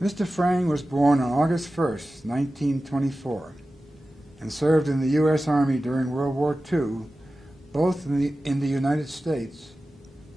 Mr. Frang was born on August 1st, 1924, and served in the U.S. Army during World War II, both in the United States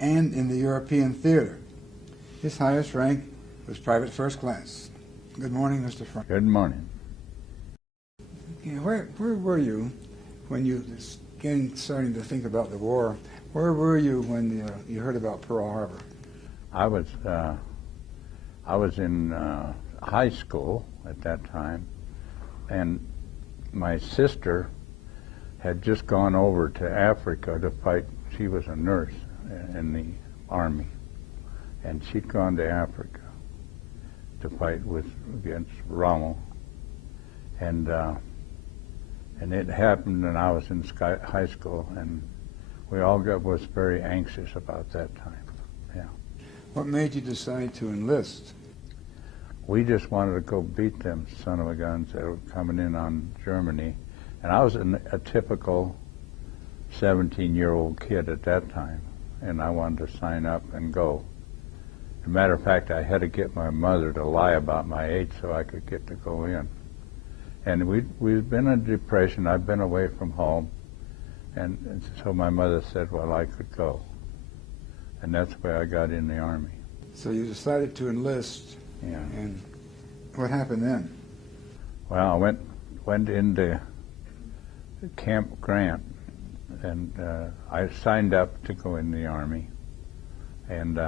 and in the European theater. His highest rank was Private First Class. Good morning, Mr. Frang. Good morning. Where were you when you starting to think about the war? Where were you when you heard about Pearl Harbor? I was in high school at that time, and my sister had just gone over to Africa to fight. She was a nurse in the Army, and she'd gone to Africa to fight against Rommel, and it happened, and I was in high school, and we all was very anxious about that time. Yeah. What made you decide to enlist? We just wanted to go beat them son of a guns that were coming in on Germany, and I was a typical 17-year-old kid at that time, and I wanted to sign up and go. As a matter of fact, I had to get my mother to lie about my age so I could get to go in. And we'd been in a depression. I'd been away from home, and so my mother said, well, I could go. And that's where I got in the Army. So you decided to enlist. Yeah. And what happened then? Well, I went into Camp Grant, and I signed up to go in the Army. And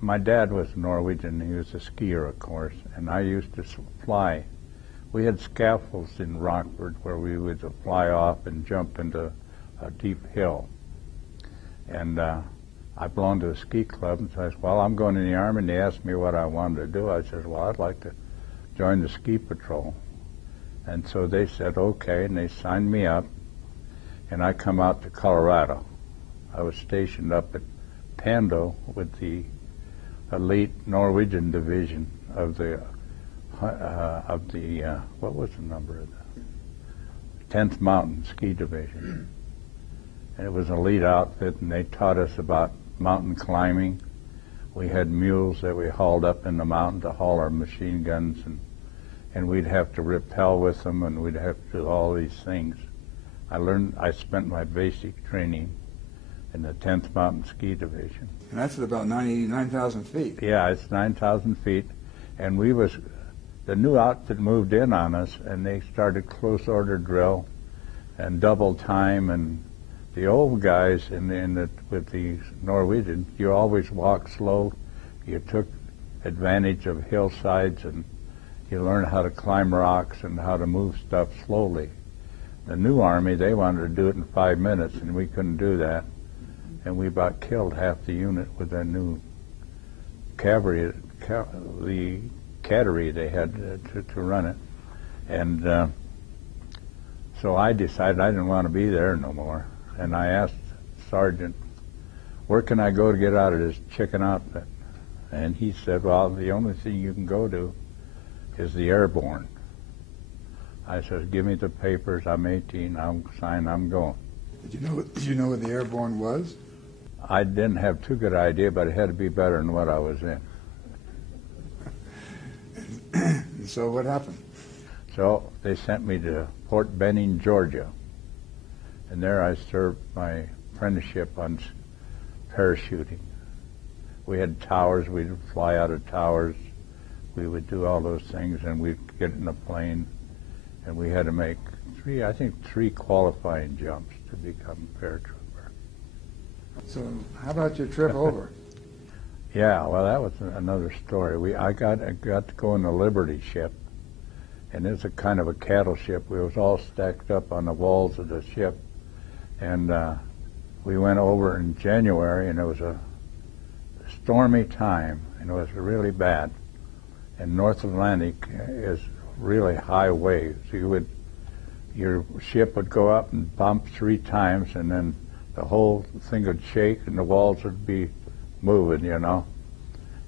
my dad was Norwegian. He was a skier, of course, and I used to fly. We had scaffolds in Rockford where we would fly off and jump into a deep hill. And I belonged to a ski club, and so I said, well, I'm going in the Army, and they asked me what I wanted to do. I said, well, I'd like to join the ski patrol. And so they said, okay, and they signed me up, and I come out to Colorado. I was stationed up at Pando with the elite Norwegian division of the what was the number of the 10th Mountain Ski Division. And it was an elite outfit, and they taught us about mountain climbing. We had mules that we hauled up in the mountain to haul our machine guns, and we'd have to rappel with them, and we'd have to do all these things. I spent my basic training in the 10th Mountain Ski Division. And that's at about 9,000 feet. Yeah, it's 9,000 feet, and the new outfit moved in on us, and they started close order drill and double time, and the old guys with the Norwegians, you always walk slow. You took advantage of hillsides, and you learned how to climb rocks and how to move stuff slowly. The new Army, they wanted to do it in 5 minutes, and we couldn't do that. And we about killed half the unit with that new cavalry, the cattery they had to run it. And so I decided I didn't want to be there no more. And I asked Sergeant, where can I go to get out of this chicken outfit? And he said, well, the only thing you can go to is the Airborne. I said, give me the papers, I'm 18, I'll sign, I'm going. Did you know what the Airborne was? I didn't have too good idea, but it had to be better than what I was in. And so what happened? So they sent me to Fort Benning, Georgia. And there I served my apprenticeship on parachuting. We had towers, we'd fly out of towers, we would do all those things, and we'd get in a plane, and we had to make three qualifying jumps to become a paratrooper. So how about your trip over? Yeah, well, that was another story. I got to go in the Liberty ship, and it's a kind of a cattle ship. We was all stacked up on the walls of the ship, and we went over in January, and it was a stormy time, and it was really bad. And North Atlantic is really high waves. Your ship would go up and bump 3 times, and then the whole thing would shake, and the walls would be moving, you know.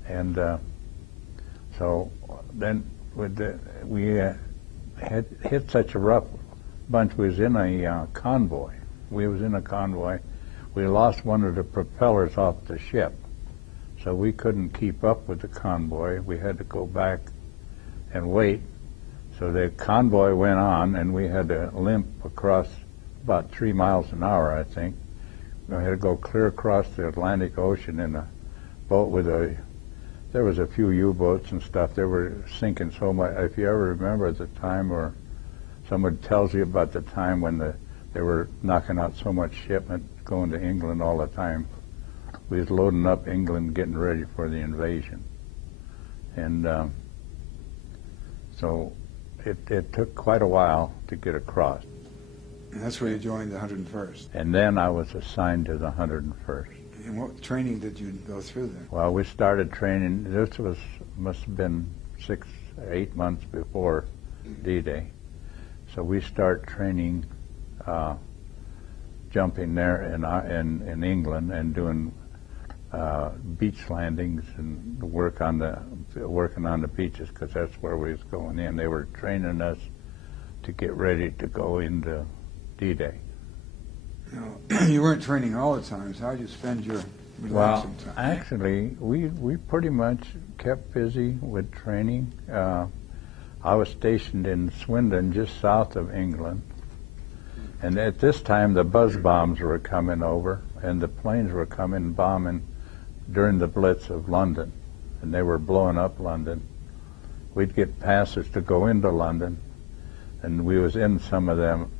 And so then we had hit such a rough bunch. We was in a convoy. We lost one of the propellers off the ship. so we couldn't keep up with the convoy. We had to go back and wait. So the convoy went on, and we had to limp across about 3 miles an hour, I think. We had to go clear across the Atlantic Ocean in a boat with there was a few U-boats and stuff. They were sinking so much. If you ever remember the time, or someone tells you about the time when they were knocking out so much shipment going to England all the time. We was loading up England, getting ready for the invasion. And so it took quite a while to get across. And that's where you joined the 101st. And then I was assigned to the 101st. And what training did you go through there? Well, we started training. This must have been 6 or 8 months before D-Day. So we start training, jumping there in England and doing beach landings and working on the beaches, because that's where we was going in. They were training us to get ready to go into D-Day. Now, you weren't training all the time, so how'd you spend your relaxing time? Well, actually, we pretty much kept busy with training. I was stationed in Swindon, just south of England, and at this time the buzz bombs were coming over, and the planes were coming bombing during the Blitz of London, and they were blowing up London. We'd get passes to go into London, and we was in some of them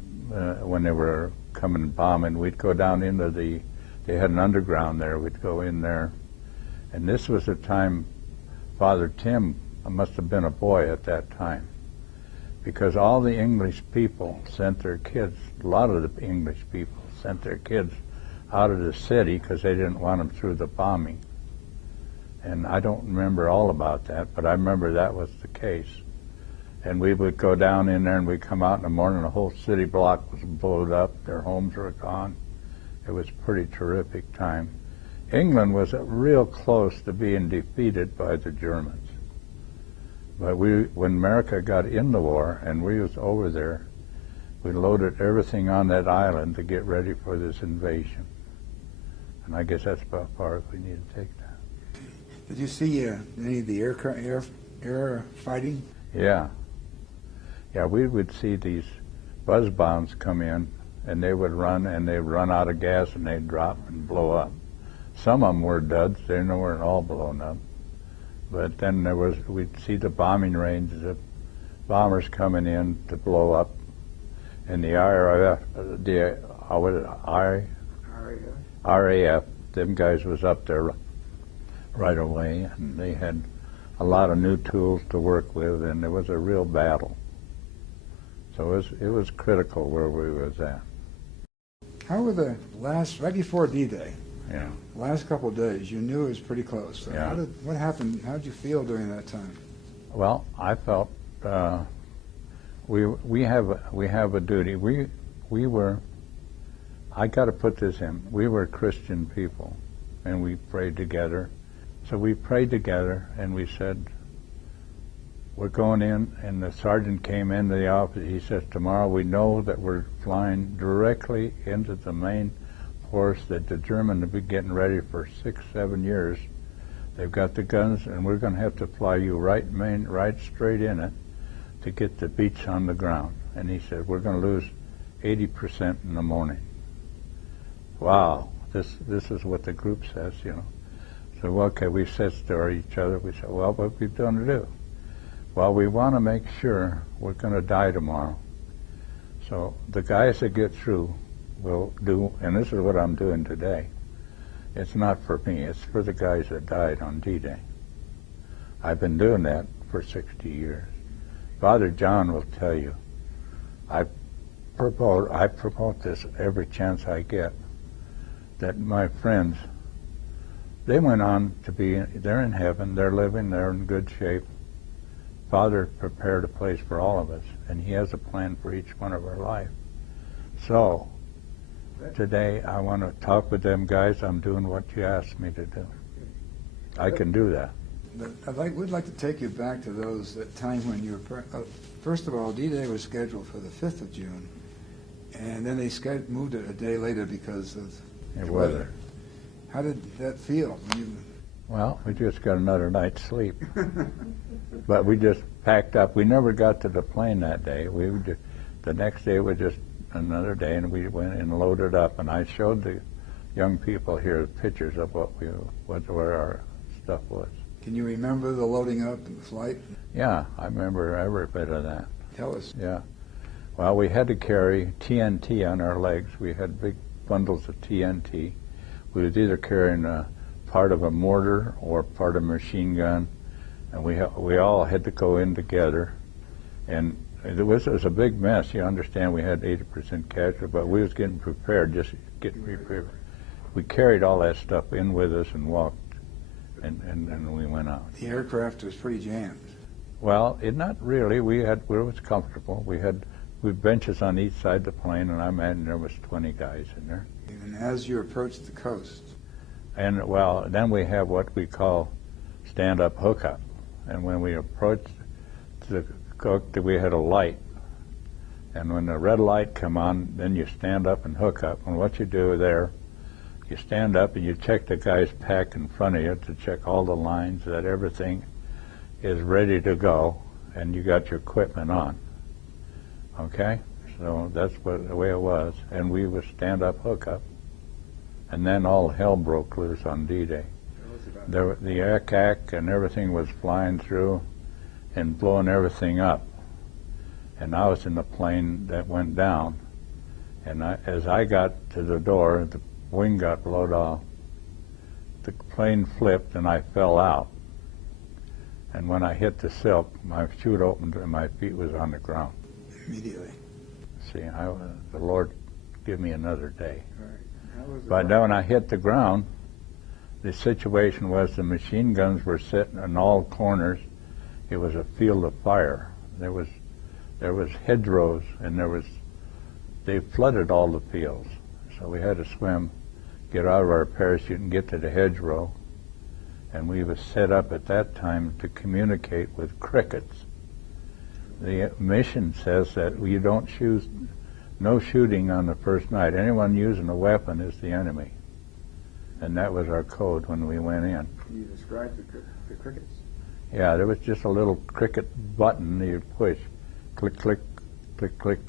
when they were coming bombing. We'd go down into they had an underground there. We'd go in there, and this was the time Father Tim must have been a boy at that time, because all the English people sent their kids, a lot of the English people sent their kids out of the city because they didn't want them through the bombing. And I don't remember all about that, but I remember that was the case. And we would go down in there, and we'd come out in the morning, the whole city block was blown up, their homes were gone. It was a pretty terrific time. England was real close to being defeated by the Germans. But when America got in the war and we was over there, we loaded everything on that island to get ready for this invasion. And I guess that's about as far as we need to take that. Did you see any of the air fighting? Yeah. Yeah, we would see these buzz bombs come in, and they would run, and they'd run out of gas, and they'd drop and blow up. Some of them were duds. They weren't all blown up. But then we'd see the bombing range, the bombers coming in to blow up, and the RAF, them guys was up there right away, and they had a lot of new tools to work with, and it was a real battle. So it was critical where we was at. How were the right before D-Day? Yeah. The last couple of days, you knew it was pretty close. So Yeah. What happened? How did you feel during that time? Well, I felt we have a duty. We were. I got to put this in. We were Christian people, and we prayed together. So we prayed together, and we said, we're going in, and the sergeant came into the office. He says, tomorrow we know that we're flying directly into the main force that the Germans have been getting ready for 6-7 years. They've got the guns, and we're going to have to fly you right straight in it to get the beach on the ground. And he said, we're going to lose 80% in the morning. Wow, this is what the group says, you know. So, well, okay, we said to each other, we said, well, what we've done to do? Well, we want to make sure we're going to die tomorrow. So the guys that get through will do, and this is what I'm doing today. It's not for me, it's for the guys that died on D-Day. I've been doing that for 60 years. Father John will tell you, I promote this every chance I get, that my friends, they went on to they're in heaven, they're living, they're in good shape. Father prepared a place for all of us, and he has a plan for each one of our life. So, today I want to talk with them guys. I'm doing what you asked me to do. I can do that. We'd like to take you back to that time when you were, first of all, D-Day was scheduled for the 5th of June, and then they moved it a day later because of the weather. How did that feel when you Well, we just got another night's sleep. But we just packed up. We never got to the plane that day. The next day was just another day, and we went and loaded up. And I showed the young people here pictures of where our stuff was. Can you remember the loading up and the flight? Yeah, I remember every bit of that. Tell us. Yeah. Well, we had to carry TNT on our legs. We had big bundles of TNT. We was either carrying a part of a mortar or part of a machine gun, and we all had to go in together. And it was a big mess. You understand, we had 80% casualty, but we was getting prepared, just getting prepared. We carried all that stuff in with us and walked, and we went out. The aircraft was pretty jammed. Well, not really. It was comfortable. We had benches on each side of the plane, and I imagine there was 20 guys in there. And as you approached the coast? And, well, then we have what we call stand-up hookup. And when we approached the cook, we had a light. And when the red light come on, then you stand up and hook up. And what you do there, you stand up and you check the guy's pack in front of you to check all the lines, that everything is ready to go, and you got your equipment on. Okay? So that's the way it was. And we would stand up, hook up. And then all hell broke loose on D-Day. The ack and everything was flying through and blowing everything up. And I was in the plane that went down. And as I got to the door, the wing got blown off. The plane flipped and I fell out. And when I hit the silk, my chute opened and my feet was on the ground. Immediately. See, the Lord give me another day. Right. But then when I hit the ground, the situation was the machine guns were sitting in all corners. It was a field of fire. There was hedgerows, and they flooded all the fields. So we had to swim, get out of our parachute and get to the hedgerow. And we was set up at that time to communicate with crickets. The mission says that you don't shoot, no shooting on the first night. Anyone using a weapon is the enemy. And that was our code when we went in. Can you describe the crickets? Yeah, there was just a little cricket button that you'd push. Click, click, click, click.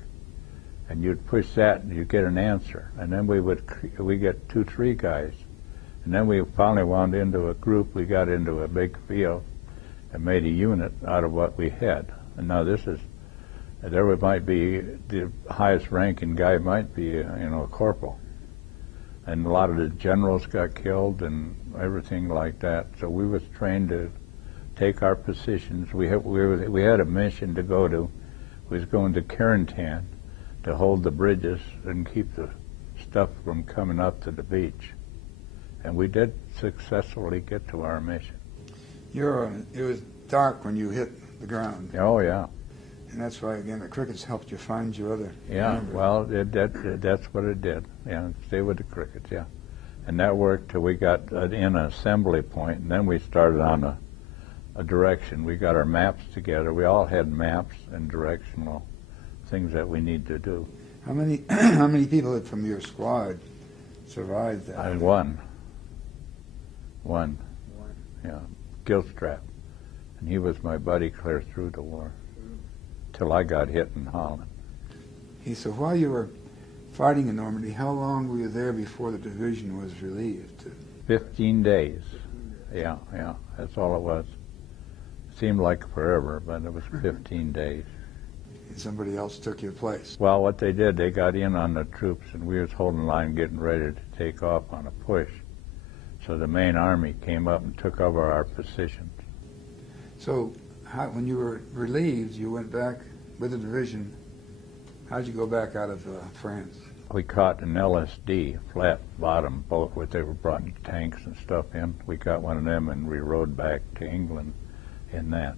And you'd push that and you'd get an answer. And then we get 2, 3 guys. And then we finally wound into a group. We got into a big field and made a unit out of what we had. And now there might be, the highest ranking guy might be, a corporal. And a lot of the generals got killed and everything like that. So we was trained to take our positions. We had a mission to go to. We was going to Carentan to hold the bridges and keep the stuff from coming up to the beach. And we did successfully get to our mission. It was dark when you hit the ground. Oh, yeah. And that's why, again, the crickets helped you find your other members. Well, that's what it did. Yeah, stay with the crickets, yeah. And that worked till we got in an assembly point, and then we started on a direction. We got our maps together. We all had maps and directional things that we need to do. How many people from your squad survived that? I had one. Yeah, Gilstrap. And he was my buddy clear through the war, till I got hit in Holland. So while you were fighting in Normandy, how long were you there before the division was relieved? 15 days. Yeah, that's all it was. Seemed like forever, but it was 15 days. And somebody else took your place? Well, what they did, they got in on the troops, and we was holding line getting ready to take off on a push. So the main army came up and took over our positions. So when you were relieved, you went back with the division. How did you go back out of France? We caught an LSD, flat bottom boat, where they were brought tanks and stuff in. We got one of them and we rode back to England in that.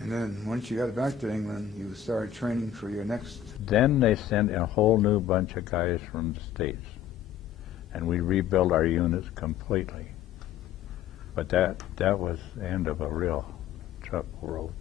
And then once you got back to England, you started training for your next... Then they sent a whole new bunch of guys from the States. And we rebuilt our units completely. But that was the end of a real tough road.